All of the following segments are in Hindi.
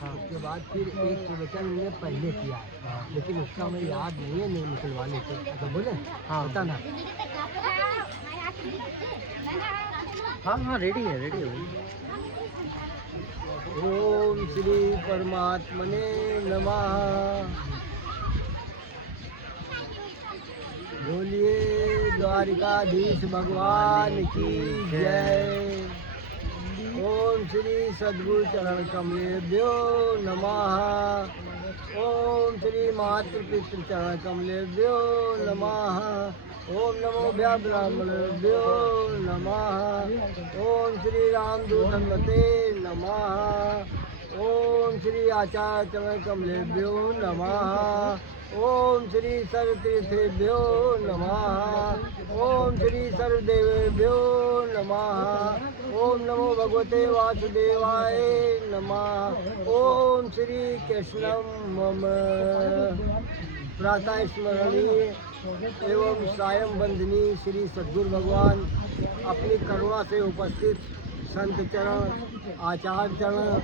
हाँ। उसके बाद फिर एक प्रवचन ने पहले किया, लेकिन उसका हमें याद नहीं है, नहीं निकलवा लेते। अच्छा बोले, हाँ बताना। हाँ हाँ, रेडी है, रेडी है। ओम श्री परमात्मने नमः। बोलिए द्वारिकाधीश भगवान की जय। ओम श्री सद्गुरु चरण कमलेभ्यो नमः। ओम श्री मातृ पितृ चरण कमलेभ्यो नमः। ओम नमो ब्राह्मणेभ्यो नमः। ओम श्री रामदूत हनुमते नमः। ओम श्री आचार्य चरण कमलेभ्यो नमः। ओम श्री सर्वतीर्थेभ्यो नमः। ओम श्री सर्वदेवेभ्यो नमः। ओम नमो भगवते वासुदेवाय नमः। ओम श्री कृष्णं मम। प्रातः स्मरणीय एवं सायं वंदनीय श्री सद्गुरु भगवान अपनी करुणा से उपस्थित संत चरण, आचार्य चरण,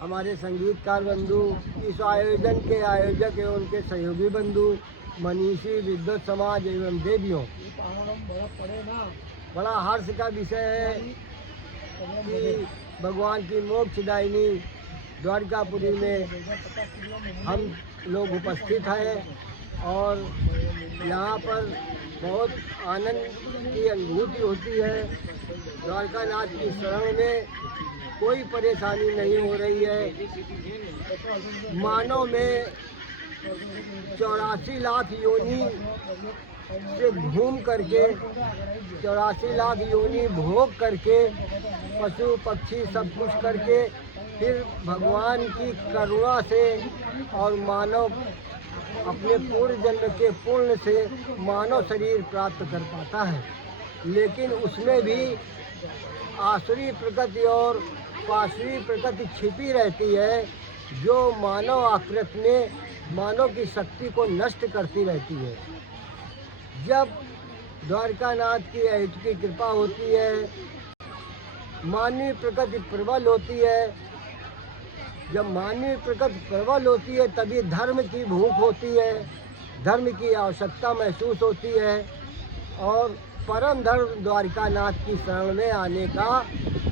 हमारे संगीतकार बंधु, इस आयोजन के आयोजक एवं उनके सहयोगी बंधु, मनीषी विद्वत समाज एवं देवियों, बड़ा हर्ष का विषय है कि भगवान की मोक्षदायिनी द्वारकापुरी में हम लोग उपस्थित हैं और यहाँ पर बहुत आनंद की अनुभूति होती है। द्वारकानाथ की शरण में कोई परेशानी नहीं हो रही है। मानव में 84 लाख योनि से घूम करके, 84 लाख योनि भोग करके, पशु पक्षी सब कुछ करके, फिर भगवान की करुणा से और मानव अपने पूर्व जन्म के पुण्य से मानव शरीर प्राप्त कर पाता है। लेकिन उसमें भी आसुरी प्रकृति और पाशवी प्रकृति छिपी रहती है, जो मानव आकृति में मानव की शक्ति को नष्ट करती रहती है। जब द्वारकानाथ की अहित की कृपा होती है, मानवीय प्रकृति प्रबल होती है। जब मानवीय प्रकृति प्रबल होती है तभी धर्म की भूख होती है, धर्म की आवश्यकता महसूस होती है और परम धर्म द्वारकानाथ की शरण में आने का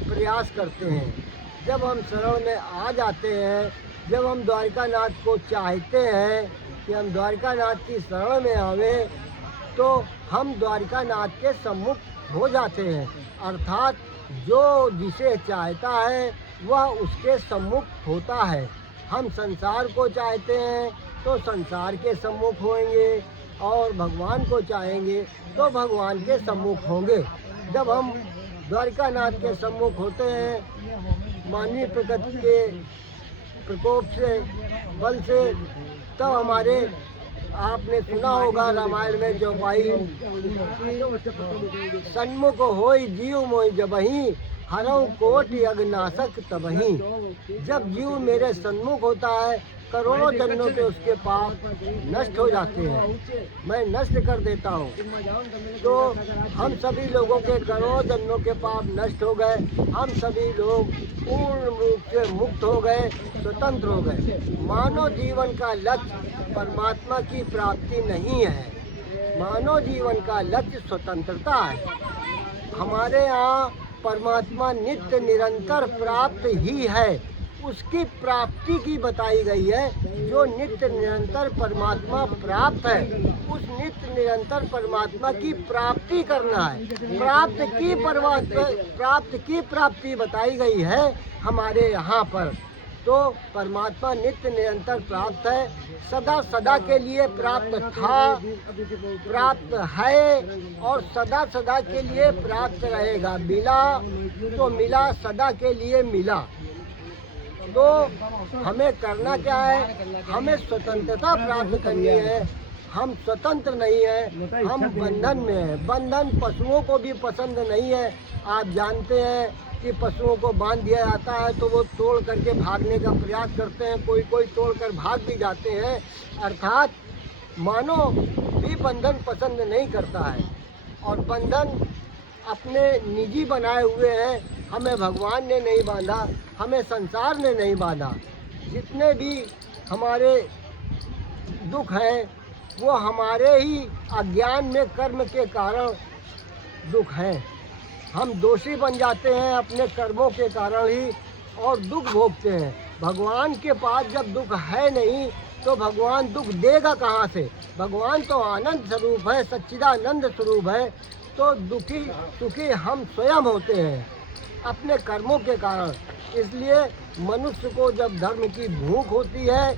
प्रयास करते हैं। जब हम शरण में आ जाते हैं, जब हम द्वारकानाथ को चाहते हैं कि हम द्वारकानाथ की शरण में आवें, तो हम द्वारकानाथ के सम्मुख हो जाते हैं। अर्थात जो जिसे चाहता है वह उसके सम्मुख होता है। हम संसार को चाहते हैं तो संसार के सम्मुख होंगे और भगवान को चाहेंगे तो भगवान के सम्मुख होंगे। जब हम द्वारकानाथ के सम्मुख होते हैं मानवीय प्रकृति के प्रकोप से, बल से, तब हमारे, आपने सुना होगा रामायण में जो भाई सन्मुख होई जीव मोहि जबहि, हरऊ कोटि अग्नाशक तबहि। जब जीव मेरे सन्मुख होता है, करोड़ों जन्मों के उसके पाप नष्ट हो जाते हैं, मैं नष्ट कर देता हूँ। तो हम सभी लोगों के करोड़ों जन्मों के पाप नष्ट हो गए। हम सभी लोग पूर्ण रूप से मुक्त हो गए, स्वतंत्र हो गए। मानव जीवन का लक्ष्य परमात्मा की प्राप्ति नहीं है, मानव जीवन का लक्ष्य स्वतंत्रता है। हमारे यहाँ परमात्मा नित्य निरंतर प्राप्त ही है, उसकी प्राप्ति की बताई गई है। जो नित्य निरंतर परमात्मा प्राप्त है, उस नित्य निरंतर परमात्मा की प्राप्ति करना है। प्राप्त की प्राप्ति बताई गई है हमारे यहाँ पर। तो परमात्मा नित्य निरंतर प्राप्त है, सदा सदा के लिए प्राप्त था, प्राप्त है और सदा सदा के लिए प्राप्त रहेगा। मिला तो मिला, सदा के लिए मिला। तो हमें करना क्या है? हमें स्वतंत्रता प्राप्त करनी है। हम स्वतंत्र नहीं है, हम बंधन में हैं। बंधन पशुओं को भी पसंद नहीं है। आप जानते हैं कि पशुओं को बांध दिया जाता है तो वो तोड़ करके भागने का प्रयास करते हैं, कोई कोई तोड़ कर भाग भी जाते हैं। अर्थात मानव भी बंधन पसंद नहीं करता है और बंधन अपने निजी बनाए हुए हैं हमें भगवान ने नहीं बांधा, हमें संसार ने नहीं बांधा। जितने भी हमारे दुख हैं वो हमारे ही अज्ञान में कर्म के कारण दुख हैं। हम दोषी बन जाते हैं अपने कर्मों के कारण ही और दुख भोगते हैं। भगवान के पास जब दुख है नहीं तो भगवान दुख देगा कहाँ से? भगवान तो आनंद स्वरूप है, सच्चिदानंद स्वरूप है। तो दुखी सुखी हम स्वयं होते हैं अपने कर्मों के कारण। इसलिए मनुष्य को जब धर्म की भूख होती है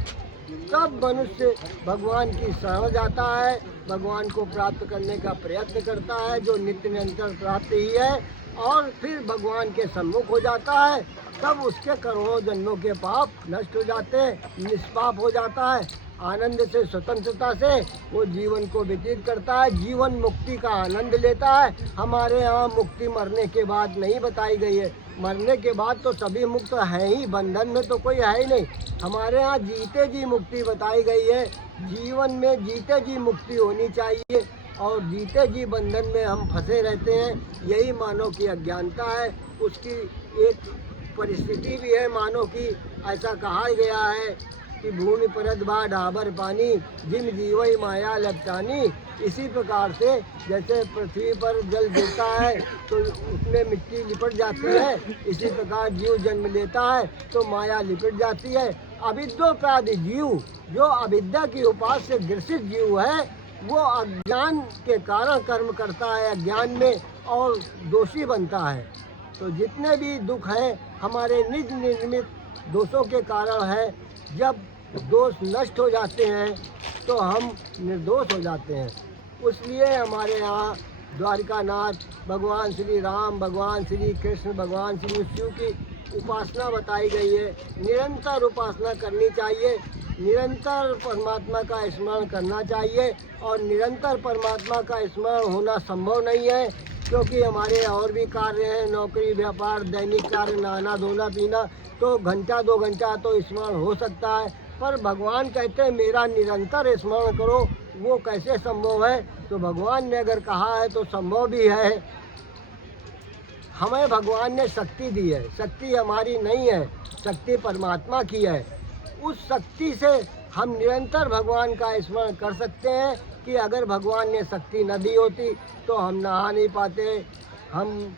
तब मनुष्य भगवान की शरण जाता है, भगवान को प्राप्त करने का प्रयत्न करता है जो नित्य निरंतर प्राप्त ही है, और फिर भगवान के सम्मुख हो जाता है। तब उसके करोड़ों जन्मों के पाप नष्ट हो जाते हैं, निष्पाप हो जाता है। आनंद से, स्वतंत्रता से वो जीवन को व्यतीत करता है, जीवन मुक्ति का आनंद लेता है। हमारे यहाँ मुक्ति मरने के बाद नहीं बताई गई है। मरने के बाद तो सभी मुक्त है ही, बंधन में तो कोई है ही नहीं। हमारे यहाँ जीते जी मुक्ति बताई गई है। जीवन में जीते जी मुक्ति होनी चाहिए और जीते जी बंधन में हम फंसे रहते हैं। यही मानव की अज्ञानता है। उसकी एक परिस्थिति भी है मानव की। ऐसा कहा गया है कि भूमि परत बा डाबर पानी, जिम जीवई माया लपटानी। इसी प्रकार से जैसे पृथ्वी पर जल गिरता है तो उसमें मिट्टी लिपट जाती है, इसी प्रकार जीव जन्म लेता है तो माया लिपट जाती है। अविद्योपाधि जीव, जो अविद्या की उपास से ग्रसित जीव है, वो अज्ञान के कारण कर्म करता है, अज्ञान में, और दोषी बनता है। तो जितने भी दुख हैं हमारे निज निर्मित दोषों के कारण है। जब दोष नष्ट हो जाते हैं तो हम निर्दोष हो जाते हैं। इसलिए हमारे यहाँ द्वारिकानाथ भगवान श्री राम, भगवान श्री कृष्ण, भगवान श्री शिव की उपासना बताई गई है। निरंतर उपासना करनी चाहिए, निरंतर परमात्मा का स्मरण करना चाहिए। और निरंतर परमात्मा का स्मरण होना संभव नहीं है क्योंकि हमारे और भी कार्य हैं, नौकरी, व्यापार, दैनिक कार्य, नहाना धोना पीना। तो घंटा 2 घंटा तो स्मरण हो सकता है, पर भगवान कहते हैं मेरा निरंतर स्मरण करो। वो कैसे संभव है? तो भगवान ने अगर कहा है तो संभव भी है। हमें भगवान ने शक्ति दी है, शक्ति हमारी नहीं है, शक्ति परमात्मा की है। उस शक्ति से हम निरंतर भगवान का स्मरण कर सकते हैं कि अगर भगवान ने शक्ति न दी होती तो हम नहा नहीं पाते, हम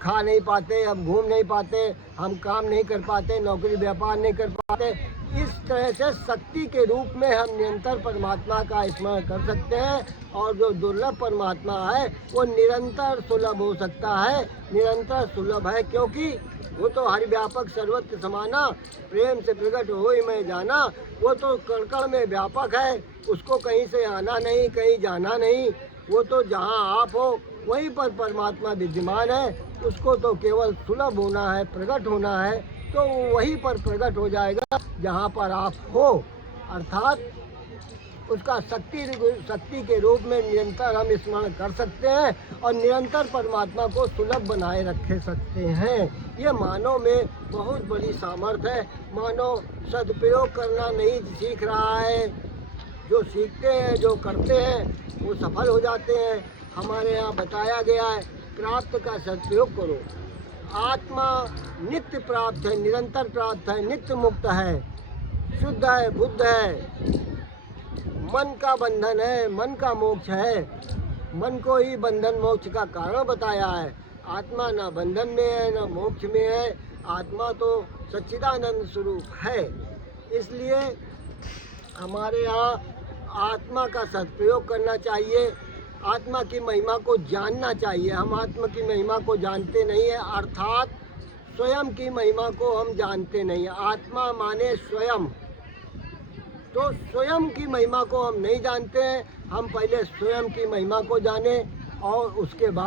खा नहीं पाते, हम घूम नहीं पाते, हम काम नहीं कर पाते, नौकरी व्यापार नहीं कर पाते। इस तरह से शक्ति के रूप में हम निरंतर परमात्मा का स्मरण कर सकते हैं। और जो दुर्लभ परमात्मा है वो निरंतर सुलभ हो सकता है, निरंतर सुलभ है, क्योंकि वो तो हरि व्यापक सर्वत्र समाना, प्रेम से प्रकट हो ही मैं जाना। वो तो कण कण में व्यापक है, उसको कहीं से आना नहीं, कहीं जाना नहीं। वो तो जहाँ आप हो वहीं पर परमात्मा विद्यमान है। उसको तो केवल सुलभ होना है, प्रकट होना है, तो वहीं पर प्रकट हो जाएगा जहाँ पर आप हो। अर्थात उसका शक्ति के रूप में निरंतर हम स्मरण कर सकते हैं और निरंतर परमात्मा को सुलभ बनाए रखे सकते हैं। ये मानव में बहुत बड़ी सामर्थ्य है। मानव सदुपयोग करना नहीं सीख रहा है। जो सीखते हैं, जो करते हैं, वो सफल हो जाते हैं। हमारे यहाँ बताया गया है प्राप्त का सदुपयोग करो। आत्मा नित्य प्राप्त है, निरंतर प्राप्त है, नित्य मुक्त है, शुद्ध है, बुद्ध है। मन का बंधन है, मन का मोक्ष है। मन को ही बंधन मोक्ष का कारण बताया है। आत्मा न बंधन में है न मोक्ष में है। आत्मा तो सच्चिदानंद स्वरूप है। इसलिए हमारे यहाँ आत्मा का सदुपयोग करना चाहिए, आत्मा की महिमा को जानना चाहिए। हम आत्मा की महिमा को जानते नहीं है, अर्थात स्वयं की महिमा को हम जानते नहीं है। आत्मा माने स्वयं, तो स्वयं की महिमा को हम नहीं जानते हैं। हम पहले स्वयं की महिमा को जाने और उसके बाद